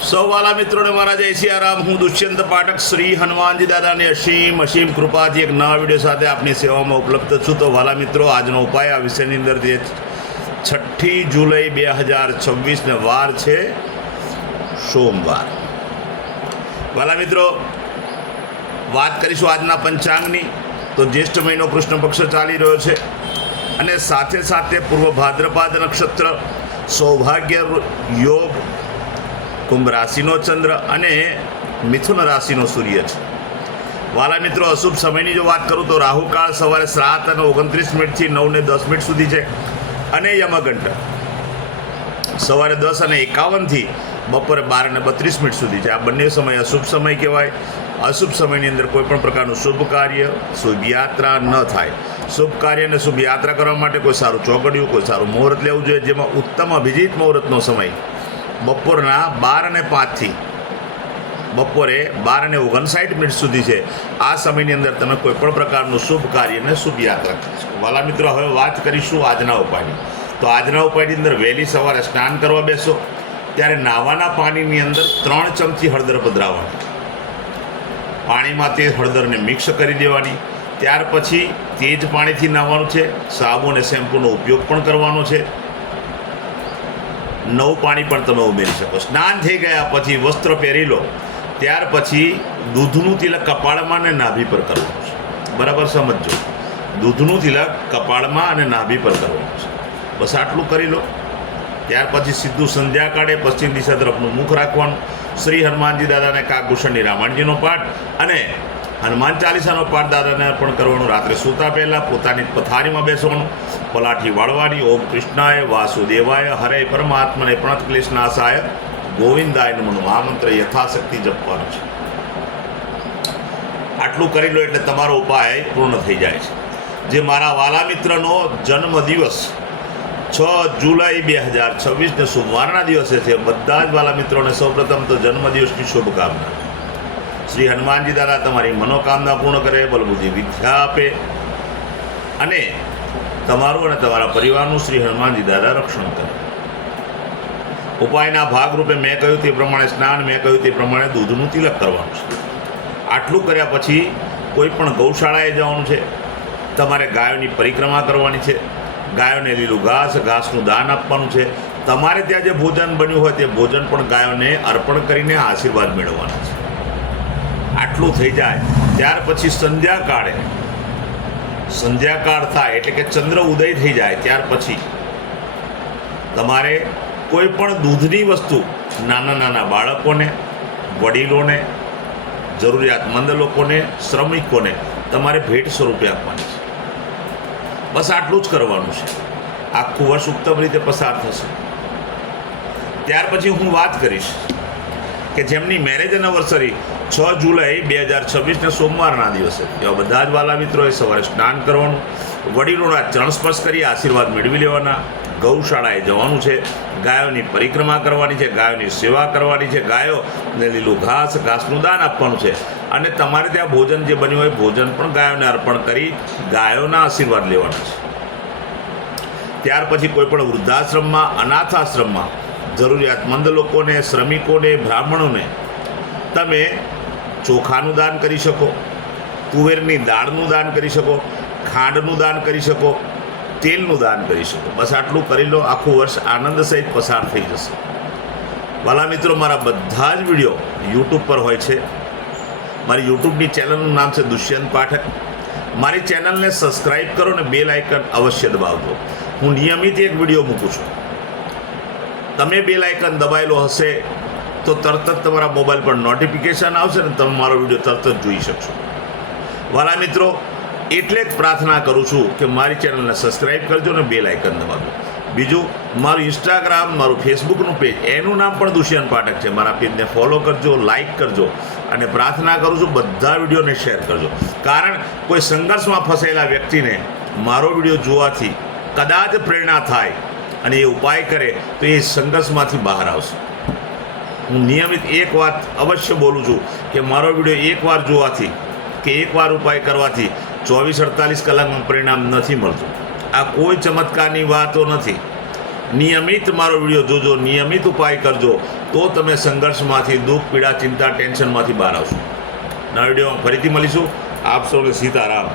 સૌ વાલા મિત્રોને મારા જય સિયારામ. હું દુષ્યંત પાઠક શ્રી હનુમાનજી દાદાની અસીમ અસીમ કૃપાથી એક નવા વિડીયો સાથે આપની સેવામાં ઉપલબ્ધ છું. તો વાલા મિત્રો, આજનો ઉપાય આ વિષયની અંદર જે 6 જુલાઈ 2026 વાર છે સોમવાર. વાલા મિત્રો, વાત કરીશું આજના પંચાંગની. તો જ્યેષ્ઠ મહિનો કૃષ્ણ પક્ષ ચાલી રહ્યો છે અને સાથે સાથે પૂર્વ ભાદ્રપદ નક્ષત્ર, સૌભાગ્ય યોગ, કુંભ રાશિનો ચંદ્ર અને મિથુન રાશિનો સૂર્ય છે. વાલા મિત્રો, અશુભ સમયની જો વાત કરું તો રાહુકાળ સવારે 7:29 9 ને 10 મિનિટ સુધી છે અને યમઘંટ સવારે 10:51 બપોરે 12:32 સુધી છે. આ બંને સમય અશુભ સમય કહેવાય. અશુભ સમયની અંદર કોઈ પણ પ્રકારનું શુભ કાર્ય, શુભ યાત્રા ન થાય. શુભ કાર્ય અને શુભ યાત્રા કરવા માટે કોઈ સારું ચોકડિયું, કોઈ સારું મુહૂર્ત લેવું જોઈએ, જેમાં ઉત્તમ અભિજીત મુહૂર્તનો સમય બપોરના 12:05 બપોરે 12:59 સુધી છે. આ સમયની અંદર તમે કોઈ પણ પ્રકારનું શુભ કાર્ય અને શુભ યાત્રા કરી શકો. વાલા મિત્રો, હવે વાત કરીશું આજના ઉપાયની. તો આજના ઉપાયની અંદર વહેલી સવારે સ્નાન કરવા બેસો ત્યારે નાવાના પાણીની અંદર 3 ચમચી હળદર પધરાવવાની. પાણીમાં તે હળદરને મિક્સ કરી દેવાની. ત્યાર પછી તે જ પાણીથી નાહવાનું છે. સાબુ અને શેમ્પૂનો ઉપયોગ પણ કરવાનો છે. નવું પાણી પણ તમે ઉમેરી શકો. સ્નાન થઈ ગયા પછી વસ્ત્ર પહેરી લો. ત્યાર પછી દૂધનું તિલક કપાળમાં અને નાભી પર કરવાનું છે. બરાબર સમજો, દૂધનું તિલક કપાળમાં અને નાભી પર કરવાનું છે. બસ આટલું કરી લો. ત્યાર પછી સીધું સંધ્યાકાળે પશ્ચિમ દિશા તરફનું મુખ રાખવાનું. શ્રી હનુમાનજી દાદાને કાકભૂષણની રામાયણજીનો પાઠ અને હનુમાન ચાલીસાનો પાઠ દાદાને અર્પણ કરવાનું. રાત્રે સૂતા પહેલાં પોતાની પથારીમાં બેસવાનું. પલાઠી વાળવાની. ઓમ કૃષ્ણાય વાસુદેવાય હરે પરમાત્મને પ્રણતક્લેશનાશાય ગોવિંદાય નમઃ આ મંત્ર યથાશક્તિ જપવાનું છે. આટલું કરી લો એટલે તમારો ઉપાય પૂર્ણ થઈ જાય છે. જે મારા વાલા મિત્રનો જન્મદિવસ 6 જુલાઈ 2026 સોમવારના દિવસે છે, બધા જ વાલા મિત્રોને સૌપ્રથમ તો જન્મદિવસની શુભકામના. શ્રી હનુમાનજી દાદા તમારી મનોકામના પૂર્ણ કરે, બલબુદ્ધિ વિદ્યા આપે અને તમારું અને તમારા પરિવારનું શ્રી હનુમાનજી દાદા રક્ષણ કરે. ઉપાયના ભાગરૂપે મેં કહ્યું તે પ્રમાણે સ્નાન, મેં કહ્યું તે પ્રમાણે દૂધનું તિલક કરવાનું છે. આટલું કર્યા પછી કોઈ પણ ગૌશાળાએ જવાનું છે. તમારે ગાયોની પરિક્રમા કરવાની છે. ગાયોને લીલું ઘાસનું દાન આપવાનું છે. તમારે ત્યાં જે ભોજન બન્યું હોય તે ભોજન પણ ગાયોને અર્પણ કરીને આશીર્વાદ મેળવવાના છે. આટલું થઈ જાય ત્યાર પછી સંધ્યાકાળ થાય એટલે કે ચંદ્ર ઉદય થઈ જાય ત્યાર પછી તમારે કોઈ પણ દૂધની વસ્તુ નાના બાળકોને, વડીલોને, જરૂરિયાતમંદ લોકોને, શ્રમિકોને તમારે ભેટ સ્વરૂપે આપવાની છે. બસ આટલું જ કરવાનું છે. આખું વર્ષ ઉત્તમ રીતે પસાર થશે. ત્યાર પછી હું વાત કરીશ કે જેમની મેરેજ એનિવર્સરી 6 જુલાઈ 2026 સોમવારના દિવસે, એવા બધા જ વાલા મિત્રોએ સવારે સ્નાન કરવાનું. વડીલોના ચરણ સ્પર્શ કરી આશીર્વાદ મેળવી લેવાના. ગૌશાળાએ જવાનું છે. ગાયોની પરિક્રમા કરવાની છે. ગાયોની સેવા કરવાની છે. ગાયોને લીલું ઘાસનું દાન આપવાનું છે. અને તમારે ત્યાં ભોજન જે બન્યું હોય ભોજન પણ ગાયોને અર્પણ કરી ગાયોના આશીર્વાદ લેવાના છે. ત્યાર પછી કોઈ પણ વૃદ્ધાશ્રમમાં, અનાથ આશ્રમમાં જરૂરિયાતમંદ લોકોને, શ્રમિકોને, બ્રાહ્મણોને તમે ચોખાનું દાન કરી શકો, તુવેરની દાળનું દાન કરી શકો, ખાંડનું દાન કરી શકો, તેલનું દાન કરી શકો. બસ આટલું કરી લો. આખું વર્ષ આનંદ સહિત પસાર થઈ જશે. વાલા મિત્રો, મારા બધા જ વિડીયો યુટ્યુબ પર હોય છે. મારી યુટ્યુબની ચેનલનું નામ છે દુષ્યંત પાઠક. મારી ચેનલને સબસ્ક્રાઈબ કરો અને બેલ આઇકન અવશ્ય દબાવજો. હું નિયમિત એક વિડીયો મૂકું છું. તમે બેલ આઇકન દબાયેલો હશે તો તરત જ તમારા મોબાઈલ પર નોટિફિકેશન આવશે ને તમે મારો વિડીયો તરત જ જોઈ શકશો. વાલા મિત્રો, એટલે જ પ્રાર્થના કરું છું કે મારી ચેનલને સબસ્ક્રાઈબ કરજો અને બેલ આઇકન દબાવજો. બીજું, મારું ઇન્સ્ટાગ્રામ, મારું ફેસબુકનું પેજ, એનું નામ પણ દુષ્યંત પાઠક છે. મારા પેજને ફોલો કરજો, લાઈક કરજો અને પ્રાર્થના કરું છું બધા વિડીયોને શેર કરજો. કારણ કોઈ સંઘર્ષમાં ફસાયેલા વ્યક્તિને મારો વિડીયો જોવાથી કદાચ પ્રેરણા થાય અને એ ઉપાય કરે તો એ સંઘર્ષમાંથી બહાર આવશે. હું નિયમિત એક વાત અવશ્ય બોલું છું કે મારો વિડીયો એકવાર જોવાથી કે એકવાર ઉપાય કરવાથી 24-48 કલાકમાં પરિણામ નથી મળતું. આ કોઈ ચમત્કારની વાતો નથી. નિયમિત મારો વિડીયો જોજો, નિયમિત ઉપાય કરજો તો તમે સંઘર્ષમાંથી, દુઃખ, પીડા, ચિંતા, ટેન્શનમાંથી બહાર આવશો. નવા વિડીયોમાં ફરીથી મળીશું. આપ સૌને સીતારામ.